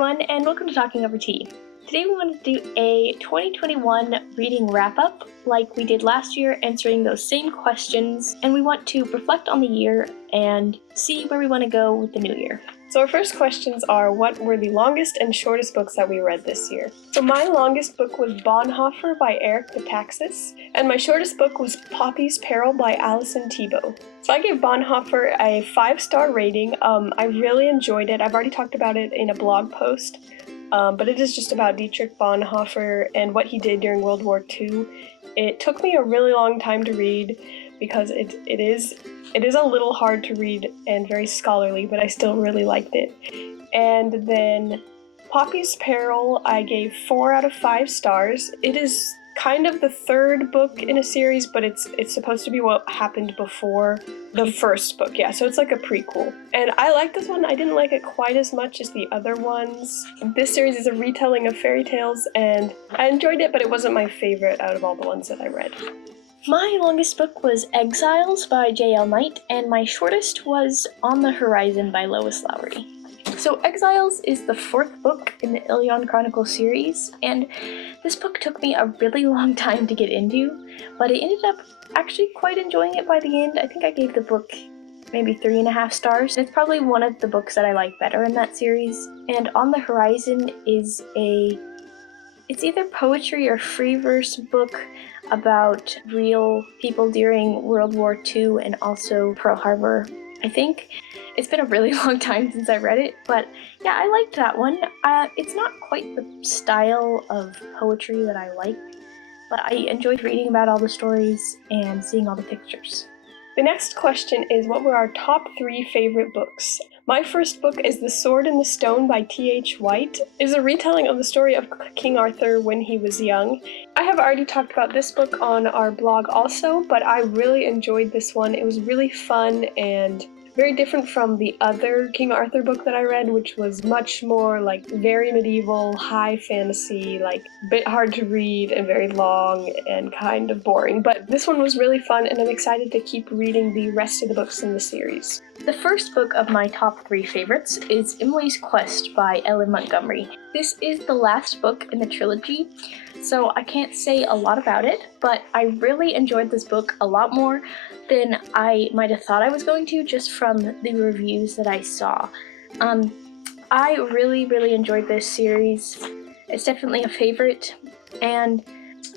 everyone, and welcome to Talking Over Tea. Today we want to do a 2021 reading wrap-up like we did last year, answering those same questions, and we want to reflect on the year and see where we want to go with the new year. So our first questions are, what were the longest and shortest books that we read this year? So my longest book was Bonhoeffer by Eric Metaxas, and my shortest book was Poppy's Peril by Alison Thibault. So I gave Bonhoeffer a 5-star rating. I really enjoyed it. I've already talked about it in a blog post, but it is just about Dietrich Bonhoeffer and what he did during World War II. It took me a really long time to read because it is a little hard to read and very scholarly, but I still really liked it. And then Poppy's Peril, I gave 4 out of 5 stars. It is kind of the third book in a series, but it's supposed to be what happened before the first book. Yeah, so it's like a prequel. And I like this one. I didn't like it quite as much as the other ones. This series is a retelling of fairy tales, and I enjoyed it, but it wasn't my favorite out of all the ones that I read. My longest book was Exiles by J.L. Knight, and my shortest was On the Horizon by Lois Lowry. So Exiles is the 4th book in the Ilion Chronicle series, and this book took me a really long time to get into, but I ended up actually quite enjoying it by the end. I think I gave the book maybe 3.5 stars. It's probably one of the books that I like better in that series. And On the Horizon is it's either poetry or free verse book about real people during World War II and also Pearl Harbor, I think. It's been a really long time since I read it, but yeah, I liked that one. It's not quite the style of poetry that I like, but I enjoyed reading about all the stories and seeing all the pictures. The next question is, what were our top 3 favorite books? My first book is The Sword in the Stone by T.H. White. It is a retelling of the story of King Arthur when he was young. I have already talked about this book on our blog also, but I really enjoyed this one. It was really fun and very different from the other King Arthur book that I read, which was much more like very medieval, high fantasy, like a bit hard to read and very long and kind of boring. But this one was really fun, and I'm excited to keep reading the rest of the books in the series. The first book of my top 3 favorites is Emily's Quest by Ellen Montgomery. This is the last book in the trilogy, so I can't say a lot about it, but I really enjoyed this book a lot more than I might have thought I was going to just from the reviews that I saw. I really enjoyed this series. It's definitely a favorite, and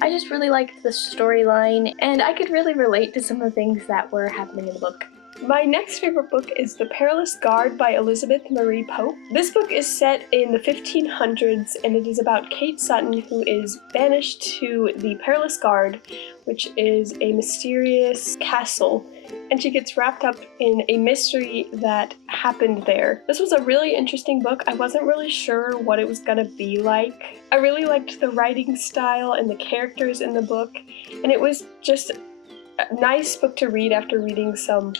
I just really liked the storyline, and I could really relate to some of the things that were happening in the book. My next favorite book is The Perilous Guard by Elizabeth Marie Pope. This book is set in the 1500s, and it is about Kate Sutton, who is banished to the Perilous Guard, which is a mysterious castle, and she gets wrapped up in a mystery that happened there. This was a really interesting book. I wasn't really sure what it was gonna be like. I really liked the writing style and the characters in the book, and it was just a nice book to read after reading some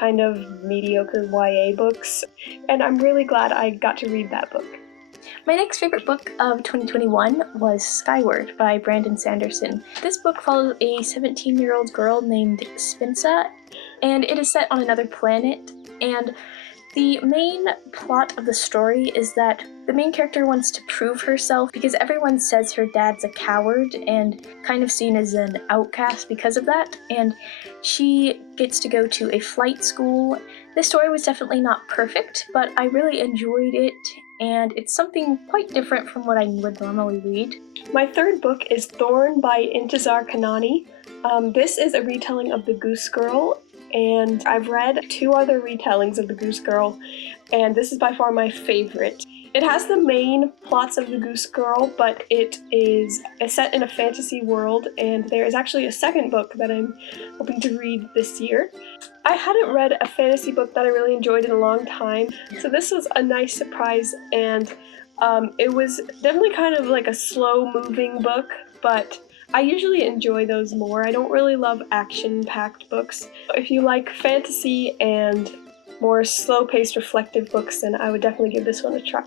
kind of mediocre YA books, and I'm really glad I got to read that book. My next favorite book of 2021 was Skyward by Brandon Sanderson. This book follows a 17-year-old girl named Spensa, and it is set on another planet, and the main plot of the story is that the main character wants to prove herself because everyone says her dad's a coward and kind of seen as an outcast because of that, and she gets to go to a flight school. This story was definitely not perfect, but I really enjoyed it, and it's something quite different from what I would normally read. My third book is Thorn by Intizar Kanani. This is a retelling of The Goose Girl, and I've read 2 other retellings of The Goose Girl, and this is by far my favorite. It has the main plots of The Goose Girl, but it is set in a fantasy world, and there is actually a second book that I'm hoping to read this year. I hadn't read a fantasy book that I really enjoyed in a long time, so this was a nice surprise, and it was definitely kind of like a slow-moving book, but I usually enjoy those more. I don't really love action-packed books. If you like fantasy and more slow-paced, reflective books, then I would definitely give this one a try.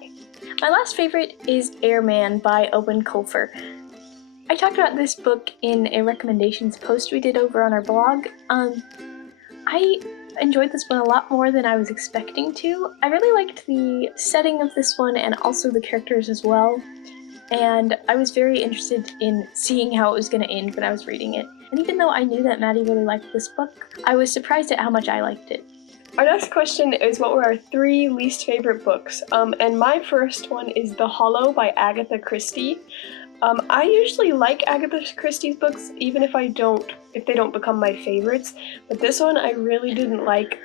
My last favorite is Airman by Owen Colfer. I talked about this book in a recommendations post we did over on our blog. I enjoyed this one a lot more than I was expecting to. I really liked the setting of this one and also the characters as well. And I was very interested in seeing how it was going to end when I was reading it. And even though I knew that Maddie really liked this book, I was surprised at how much I liked it. Our next question is what were our 3 least favorite books? And my first one is The Holo by Agatha Christie. I usually like Agatha Christie's books, even if they don't become my favorites. But this one I really didn't like.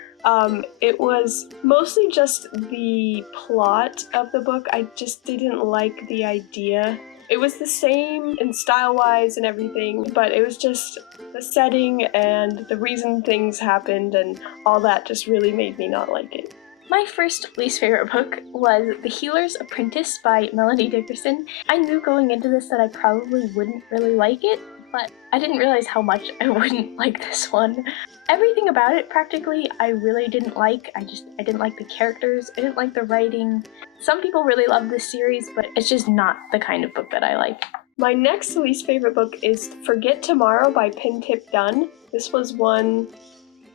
It was mostly just the plot of the book. I just didn't like the idea. It was the same in style-wise and everything, but it was just the setting and the reason things happened and all that just really made me not like it. My first least favorite book was The Healer's Apprentice by Melanie Dickerson. I knew going into this that I probably wouldn't really like it, but I didn't realize how much I wouldn't like this one. Everything about it, practically, I really didn't like. I didn't like the characters, I didn't like the writing. Some people really love this series, but it's just not the kind of book that I like. My next least favorite book is Forget Tomorrow by Pintip Dunn. This was one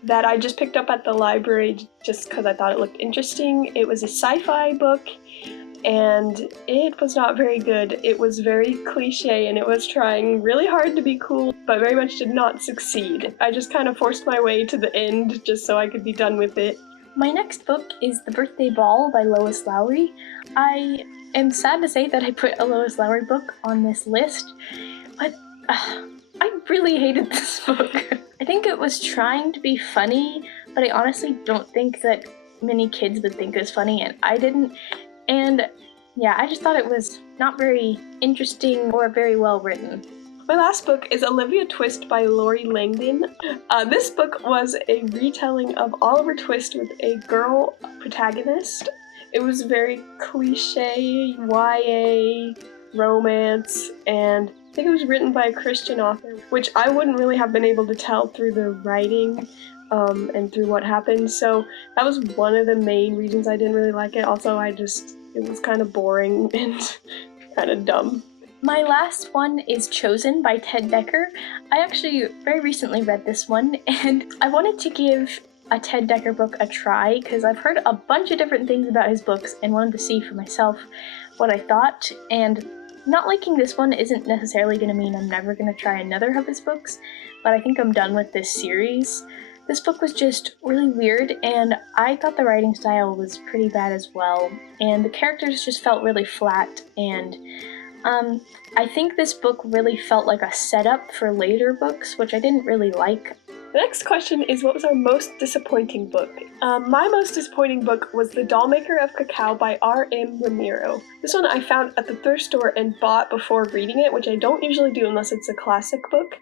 that I just picked up at the library just because I thought it looked interesting. It was a sci-fi book, and it was not very good. It was very cliche, and it was trying really hard to be cool, but very much did not succeed. I just kind of forced my way to the end just so I could be done with it. My next book is The Birthday Ball by Lois Lowry. I am sad to say that I put a Lois Lowry book on this list, but I really hated this book. I think it was trying to be funny, but I honestly don't think that many kids would think it was funny, and I didn't. And yeah, I just thought it was not very interesting or very well written. My last book is Olivia Twist by Lori Langdon. This book was a retelling of Oliver Twist with a girl protagonist. It was very cliche YA romance, and I think it was written by a Christian author, which I wouldn't really have been able to tell through the writing and through what happened. So that was one of the main reasons I didn't really like it. Also, it was kind of boring and kind of dumb. My last one is Chosen by Ted Dekker. I actually very recently read this one, and I wanted to give a Ted Dekker book a try because I've heard a bunch of different things about his books and wanted to see for myself what I thought. And not liking this one isn't necessarily going to mean I'm never going to try another of his books, but I think I'm done with this series. This book was just really weird, and I thought the writing style was pretty bad as well, and the characters just felt really flat, and I think this book really felt like a setup for later books, which I didn't really like. The next question is, what was our most disappointing book? My most disappointing book was The Dollmaker of Cacao by R.M. Ramiro. This one I found at the thrift store and bought before reading it, which I don't usually do unless it's a classic book.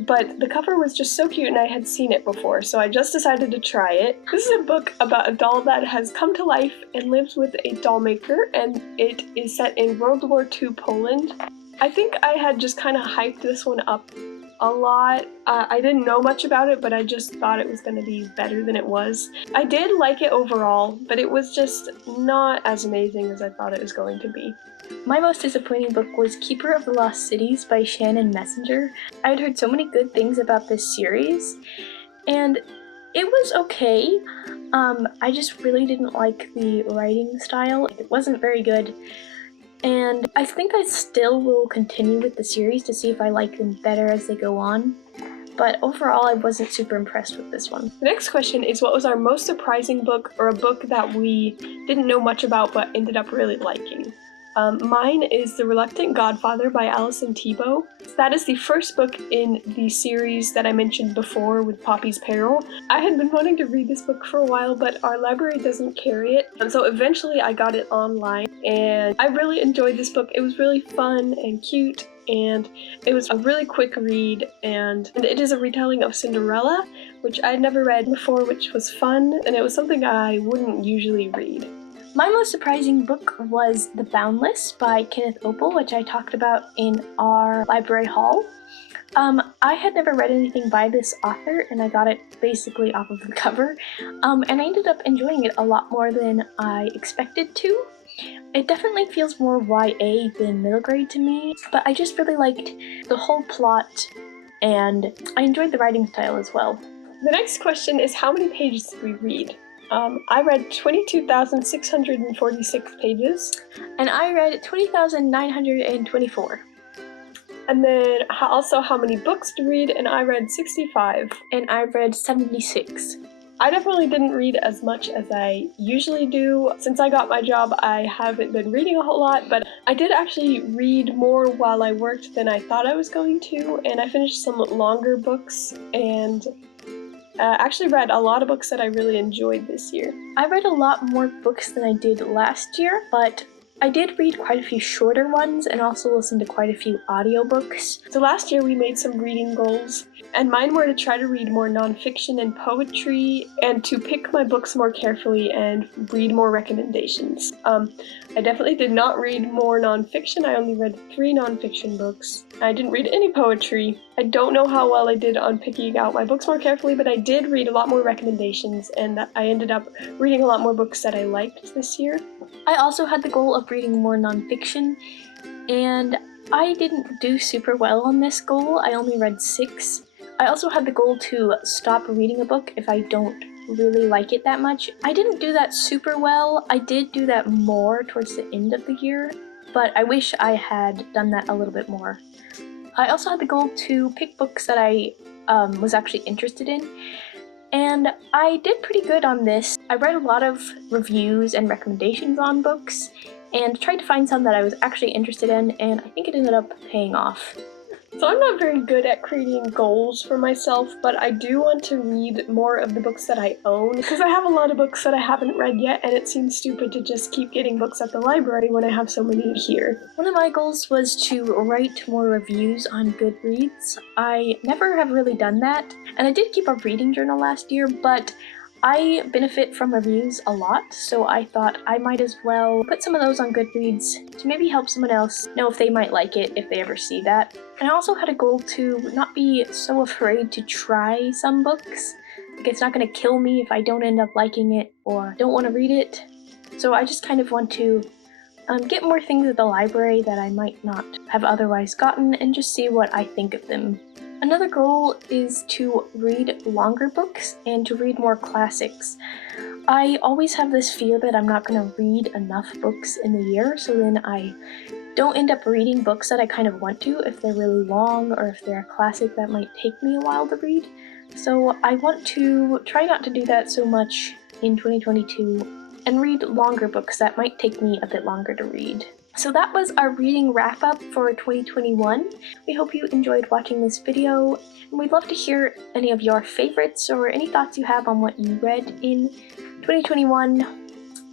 But the cover was just so cute and I had seen it before, so I just decided to try it. This is a book about a doll that has come to life and lives with a dollmaker, and it is set in World War II Poland. I think I had just kind of hyped this one up a lot. I didn't know much about it, but I just thought it was going to be better than it was. I did like it overall, but it was just not as amazing as I thought it was going to be. My most disappointing book was Keeper of the Lost Cities by Shannon Messenger. I had heard so many good things about this series, and it was okay. I just really didn't like the writing style. It wasn't very good. And I think I still will continue with the series to see if I like them better as they go on. But overall, I wasn't super impressed with this one. The next question is, what was our most surprising book, or a book that we didn't know much about but ended up really liking? Mine is The Reluctant Godfather by Alison Thibault. That is the first book in the series that I mentioned before with Poppy's Peril. I had been wanting to read this book for a while, but our library doesn't carry it. And so eventually I got it online, and I really enjoyed this book. It was really fun and cute, and it was a really quick read, and it is a retelling of Cinderella, which I had never read before, which was fun, and it was something I wouldn't usually read. My most surprising book was The Boundless by Kenneth Opel, which I talked about in our library haul. I had never read anything by this author, and I got it basically off of the cover, and I ended up enjoying it a lot more than I expected to. It definitely feels more YA than middle grade to me, but I just really liked the whole plot, and I enjoyed the writing style as well. The next question is, how many pages did we read? I read 22,646 pages. And I read 20,924. And then also, how many books to read? And I read 65. And I read 76. I definitely didn't read as much as I usually do. Since I got my job, I haven't been reading a whole lot, but I did actually read more while I worked than I thought I was going to, and I finished some longer books and actually read a lot of books that I really enjoyed this year. I read a lot more books than I did last year, but I did read quite a few shorter ones and also listened to quite a few audiobooks. So last year we made some reading goals, and mine were to try to read more nonfiction and poetry and to pick my books more carefully and read more recommendations. I definitely did not read more nonfiction. I only read 3 nonfiction books. I didn't read any poetry. I don't know how well I did on picking out my books more carefully, but I did read a lot more recommendations, and I ended up reading a lot more books that I liked this year. I also had the goal of reading more nonfiction, and I didn't do super well on this goal. I only read 6. I also had the goal to stop reading a book if I don't really like it that much. I didn't do that super well. I did do that more towards the end of the year, but I wish I had done that a little bit more. I also had the goal to pick books that I was actually interested in, and I did pretty good on this. I read a lot of reviews and recommendations on books and tried to find some that I was actually interested in, and I think it ended up paying off. So I'm not very good at creating goals for myself, but I do want to read more of the books that I own, because I have a lot of books that I haven't read yet, and it seems stupid to just keep getting books at the library when I have so many here. One of my goals was to write more reviews on Goodreads. I never have really done that, and I did keep a reading journal last year, but I benefit from reviews a lot, so I thought I might as well put some of those on Goodreads to maybe help someone else know if they might like it if they ever see that. And I also had a goal to not be so afraid to try some books. Like, it's not going to kill me if I don't end up liking it or don't want to read it. So I just kind of want to get more things at the library that I might not have otherwise gotten and just see what I think of them. Another goal is to read longer books and to read more classics. I always have this fear that I'm not going to read enough books in the year, so then I don't end up reading books that I kind of want to if they're really long or if they're a classic that might take me a while to read. So I want to try not to do that so much in 2022 and read longer books that might take me a bit longer to read. So that was our reading wrap-up for 2021. We hope you enjoyed watching this video, and we'd love to hear any of your favorites or any thoughts you have on what you read in 2021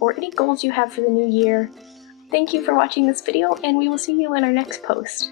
or any goals you have for the new year. Thank you for watching this video, and we will see you in our next post.